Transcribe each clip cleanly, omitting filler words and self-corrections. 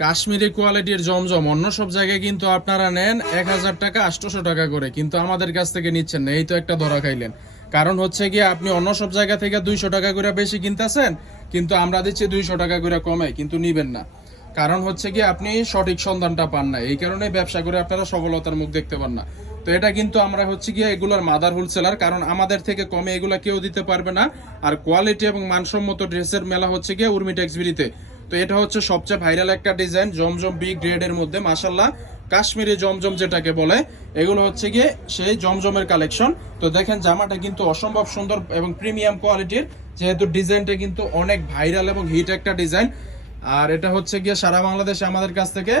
কাশ্মীরি কোয়ালিটির জমজম অন্য সব জায়গায় কিন্তু আপনারা নেন 1000 টাকা 800 টাকা করে, কিন্তু আমাদের কাছ থেকে নিচ্ছেন না, এই তো একটা ধরা খাইলেন। কারণ হচ্ছে কি, আপনি অন্য সব জায়গা থেকে 200 টাকা করে বেশি কিনতেছেন, কিন্তু আমরা দিচ্ছি 200 টাকা করে কমে, কিন্তু নিবেন না। কারণ হচ্ছে কি, আপনি সঠিক সন্ধানটা পান না, এই কারণে ব্যবসা করে আপনারা সফলতার মুখ দেখতে পান না। তো এটা কিন্তু আমরা হচ্ছে কি এগুলোর মাদার হোলসেলার, কারণ আমাদের থেকে কমে এগুলা কেউ দিতে পারবে না। আর কোয়ালিটি এবং মানসম্মত ড্রেসের মেলা হচ্ছে গিয়ে উর্মি টেক্সবিরিতে। তো এটা হচ্ছে সবচেয়ে ভাইরাল একটা ডিজাইন, জমজম বি গ্রেডের মধ্যে মাশাল্লাহ কাশ্মীরি জমজম যেটাকে বলে, এগুলো হচ্ছে গিয়ে সেই জমজমের কালেকশন। তো দেখেন জামাটা কিন্তু অসম্ভব সুন্দর এবং প্রিমিয়াম কোয়ালিটির, যেহেতু ডিজাইনটা কিন্তু অনেক ভাইরাল এবং হিট একটা ডিজাইন। আর এটা হচ্ছে গিয়ে সারা বাংলাদেশে আমাদের কাছ থেকে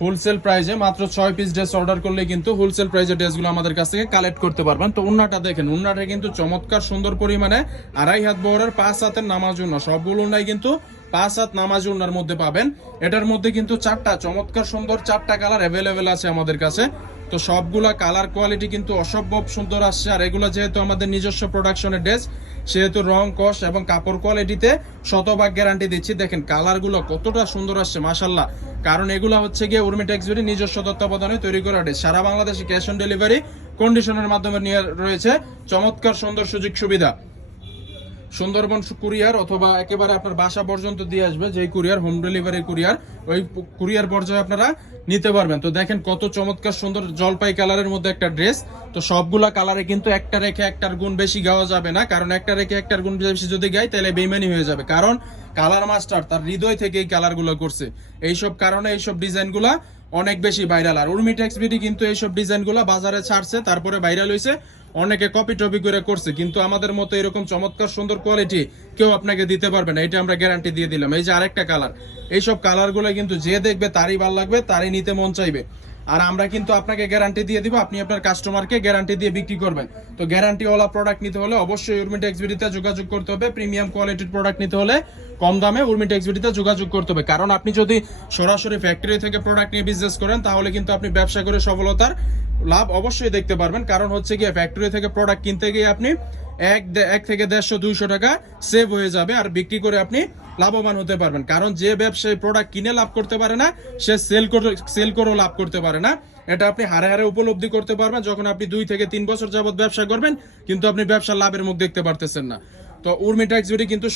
হোলসেল প্রাইসে মাত্র 6 পিস ড্রেস অর্ডার করলে কিন্তু হোলসেল প্রাইসে ড্রেসগুলো আমাদের কাছ থেকে কালেক্ট করতে পারবেন। তো উন্নাটা দেখেন, উন্নাটা কিন্তু চমৎকার সুন্দর পরিমাণে 2.5 হাত বহরের 5 হাতের নামাজ উন্না, সবগুলো উন্নাই কিন্তু 5 হাত নামাজ উন্নার মধ্যে পাবেন। এটার মধ্যে কিন্তু 4টা চমৎকার সুন্দর 4টা কালার অ্যাভেলেবেল আছে আমাদের কাছে। তো সবগুলা কালার কোয়ালিটি কিন্তু অসম্ভব সুন্দর আসছে। আর এগুলো যেহেতু আমাদের নিজস্ব প্রোডাকশনের ড্রেস, সেহেতু রং কস এবং কাপড় কোয়ালিটিতে শতভাগ গ্যারান্টি দিচ্ছি। দেখেন কালারগুলো কতটা সুন্দর আসছে মাশাল্লাহ, কারণ এগুলো হচ্ছে গিয়ে উর্মি টেক্সবিরি নিজস্ব তত্ত্বাবধানে তৈরি করা ড্রেস। সারা বাংলাদেশে ক্যাশ অন ডেলিভারি কন্ডিশনের মাধ্যমে নিয়ে রয়েছে চমৎকার সুন্দর সুযোগ সুবিধা। সুন্দরবন কুরিয়ার অথবা একেবারে আপনার বাসা পর্যন্ত দিয়ে আসবে, যেই কুরিয়ার হোম ডেলিভারি কুরিয়ার, ওই কুরিয়ার পর্যায়ে আপনারা নিতে পারবেন। তো দেখেন কত চমৎকার সুন্দর জলপাই কালারের মধ্যে একটা ড্রেস। তো সবগুলা কালারে কিন্তু একটা রেখে একটার গুণ বেশি গাওয়া যাবে না, কারণ একটা রেখে একটার গুণ বেশি যদি গাই তাহলে বেইমানি হয়ে যাবে। কারণ কালার মাস্টার তার হৃদয় থেকে এই কালারগুলো করছে, এইসব কারণে এইসব ডিজাইনগুলা অনেক বেশি ভাইরাল। আর উর্মি টেক্সবিডি কিন্তু এইসব ডিজাইনগুলো বাজারে ছাড়ছে, তারপরে ভাইরাল হয়েছে, অনেকে কপি টপি করে করছে, কিন্তু আমাদের মতো এরকম চমৎকার সুন্দর কোয়ালিটি কেউ আপনাকে দিতে পারবে না, এটা আমরা গ্যারান্টি দিয়ে দিলাম। এই যে আরেকটা কালার, এইসব কালারগুলো কিন্তু যে দেখবে তারই ভালো লাগবে, তারই নিতে মন চাইবে। আর আমরা কিন্তু আপনাকে গ্যারান্টি দিয়ে দিব, আপনি আপনার কাস্টমারকে গ্যারান্টি দিয়ে বিক্রি করবেন। তো গ্যারান্টিওয়ালা প্রোডাক্ট নিতে হলে অবশ্যই উর্মি টেক্সবিডিতে যোগাযোগ করতে হবে। প্রিমিয়াম কোয়ালিটির প্রোডাক্ট নিতে হলে কম দামে উর্মি টেক্সবিডিতে যোগাযোগ করতে হবে। কারণ আপনি যদি সরাসরি ফ্যাক্টরি থেকে প্রোডাক্ট নিয়ে বিজনেস করেন, তাহলে কিন্তু আপনি ব্যবসা করে সফলতার লাভ অবশ্যই দেখতে পারবেন। কারণ হচ্ছে গিয়ে ফ্যাক্টরি থেকে প্রোডাক্ট কিনতে গিয়ে আপনি 1 থেকে 150-200 টাকা সেভ হয়ে যাবে, আর বিক্রি করে আপনি লাভবান হতে পারবেন। কারণ যে ব্যবসায়ী প্রোডাক্ট কিনে লাভ করতে পারে না, সে সেল করেও লাভ করতে পারে না। এটা আপনি হারে হারে উপলব্ধি করতে পারবেন যখন আপনি 2 থেকে 3 বছর যাবত ব্যবসা করবেন, কিন্তু আপনি ব্যবসার লাভের মুখ দেখতে পারতেছেন না। তো উর্মি টেক্সবিডি কিন্তু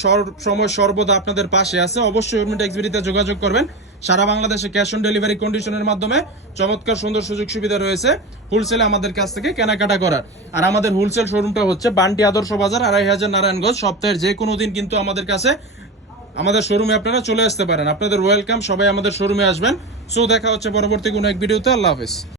সময় সর্বদা আপনাদের পাশে আছে। অবশ্যই উর্মি টেক্সবিডিতে যোগাযোগ করবেন। সারা বাংলাদেশে ক্যাশ অন ডেলিভারি কন্ডিশনের মাধ্যমে চমৎকার সুন্দর সুযোগ সুবিধা রয়েছে হোলসেলে আমাদের কাছ থেকে কেনাকাটা করার। আর আমাদের হোলসেল শোরুমটা হচ্ছে বান্টি আদর্শ বাজার, 2500 নারায়ণগঞ্জ। সপ্তাহের যে কোনো দিন কিন্তু আমাদের কাছে আমাদের শোরুমে আপনারা চলে আসতে পারেন। আপনাদের ওয়েলকাম, সবাই আমাদের শোরুমে আসবেন। সো দেখা হচ্ছে পরবর্তী কোনো এক ভিডিওতে। আল্লাহ হাফেজ।